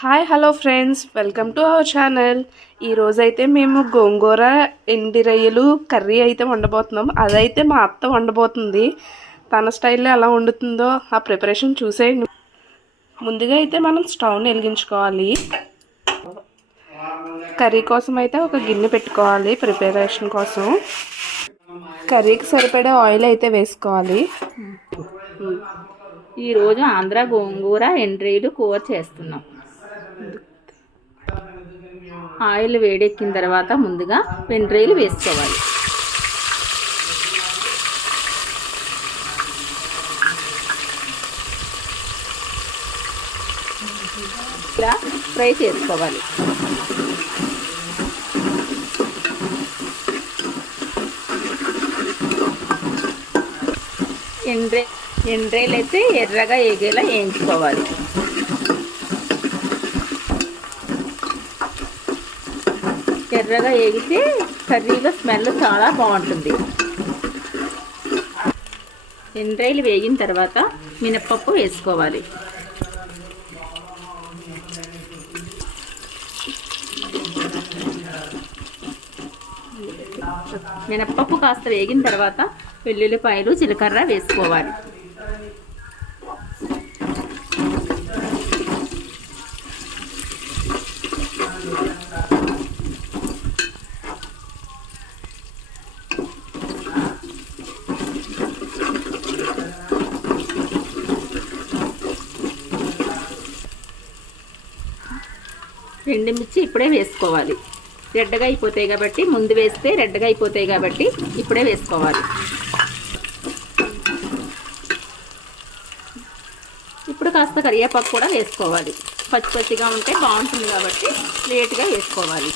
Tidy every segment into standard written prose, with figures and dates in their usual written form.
Hi hello friends, welcome to our channel. ఈరోజైతే మేము గోంగూర ఎండి రొయ్యలు కర్రీ అయితే వండబోతున్నాం. అదైతే మా అత్త వండబోతుంది. తన స్టైల్లో ఎలా వండుతుందో ఆ ప్రిపరేషన్ చూసేయండి. ముందుగా అయితే మనం స్టవ్ని వెలిగించుకోవాలి. కర్రీ కోసం అయితే ఒక గిన్నె పెట్టుకోవాలి. ప్రిపరేషన్ కోసం కర్రీకి సరిపడే ఆయిల్ అయితే వేసుకోవాలి. ఈరోజు ఆంధ్ర గోంగూర ఎండ్రీలు కూర చేస్తున్నాం. ఆయిల్ వేడెక్కిన తర్వాత ముందుగా వెండ్రీలు వేసుకోవాలి. ఇలా ఫ్రై చేసుకోవాలి. ఎండ్రీలు అయితే ఎర్రగా ఎగేలా వేయించుకోవాలి. ఎర్రగా వేగితే కర్రీలో స్మెల్ చాలా బాగుంటుంది. ఎండ్రీలు వేగిన తర్వాత మినప్పప్పు వేసుకోవాలి. మినప్పప్పు కాస్త వేగిన తర్వాత వెల్లుల్లిపాయలు జీలకర్ర వేసుకోవాలి. ఎండుమిర్చి ఇప్పుడే వేసుకోవాలి. రెడ్డగా అయిపోతాయి కాబట్టి, ముందు వేస్తే రెడ్డగా అయిపోతాయి కాబట్టి ఇప్పుడే వేసుకోవాలి. ఇప్పుడు కాస్త కరివేపాకు కూడా వేసుకోవాలి. పచ్చి పచ్చిగా ఉంటే బాగుంటుంది కాబట్టి లేట్గా వేసుకోవాలి.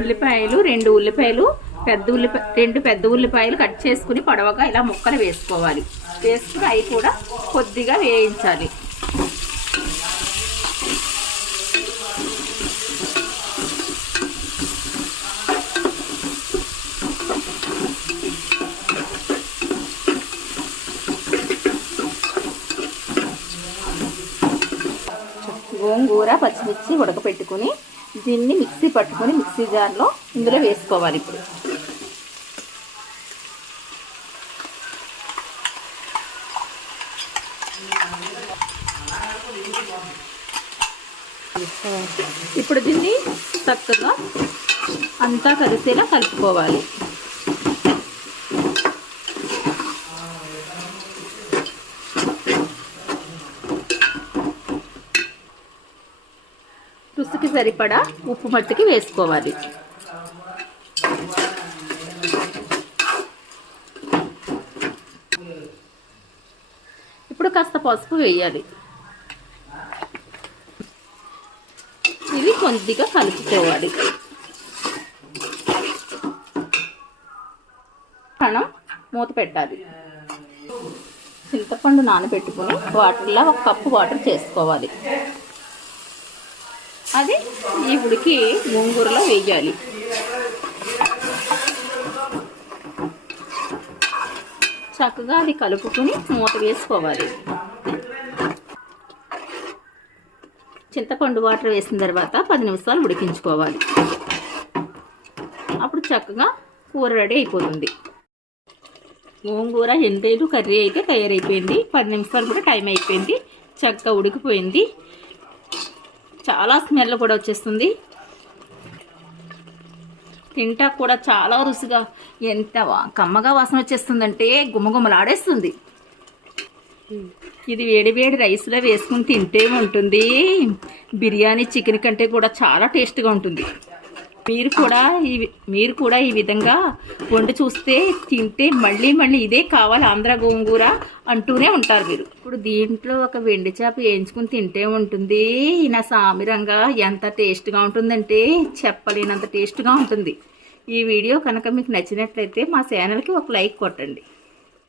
ఉల్లిపాయలు, రెండు పెద్ద ఉల్లిపాయలు కట్ చేసుకుని పొడవగా ఇలా ముక్కలు వేసుకోవాలి. వేసుకుని అవి కూడా కొద్దిగా వేయించాలి. గోంగూర పచ్చిమిర్చి ఉడకపెట్టుకుని దీన్ని మిక్సీ జార్లో ఇందులో వేసుకోవాలి. ఇప్పుడు దీన్ని చక్కగా అంతా కలిసేలా కలుపుకోవాలి. రుచికి సరిపడా ఉప్పు మట్టికి వేసుకోవాలి. ఇప్పుడు కాస్త పసుపు వేయాలి. ఇవి కొద్దిగా కలుపుకోవాలి. మనం మూత పెట్టాలి. చింతపండు నానబెట్టుకుని వాటర్లో 1 కప్పు వాటర్ చేసుకోవాలి. అది ఈ ఉడికి గోంగూరలో వేయాలి. చక్కగా అది కలుపుకుని మూత వేసుకోవాలి. చింతపండు వాటర్ వేసిన తర్వాత 10 నిమిషాలు ఉడికించుకోవాలి. అప్పుడు చక్కగా కూర రెడీ అయిపోతుంది. గోంగూర ఎండ్రీలు కర్రీ అయితే తయారైపోయింది. 10 నిమిషాలు కూడా టైం అయిపోయింది. చక్కగా ఉడికిపోయింది. చాలా స్మెల్ కూడా వచ్చేస్తుంది. తింటా కూడా చాలా రుచిగా, ఎంత కమ్మగా వాసన వచ్చేస్తుందంటే గుమగుమలాడేస్తుంది. ఇది వేడి వేడి రైస్లో వేసుకుని తింటే ఉంటుంది. బిర్యానీ, చికెన్ కంటే కూడా చాలా టేస్ట్గా ఉంటుంది. మీరు కూడా ఈ విధంగా వండి చూస్తే తింటే మళ్ళీ ఇదే కావాలి ఆంధ్ర గోంగూర అంటూనే ఉంటారు మీరు. ఇప్పుడు దీంట్లో ఒక వెండి చేప వేయించుకుని తింటే ఉంటుంది. నా సామిరంగా ఎంత టేస్ట్గా ఉంటుందంటే చెప్పలేనంత టేస్ట్గా ఉంటుంది. ఈ వీడియో కనుక మీకు నచ్చినట్లయితే మా ఛానల్కి ఒక లైక్ కొట్టండి.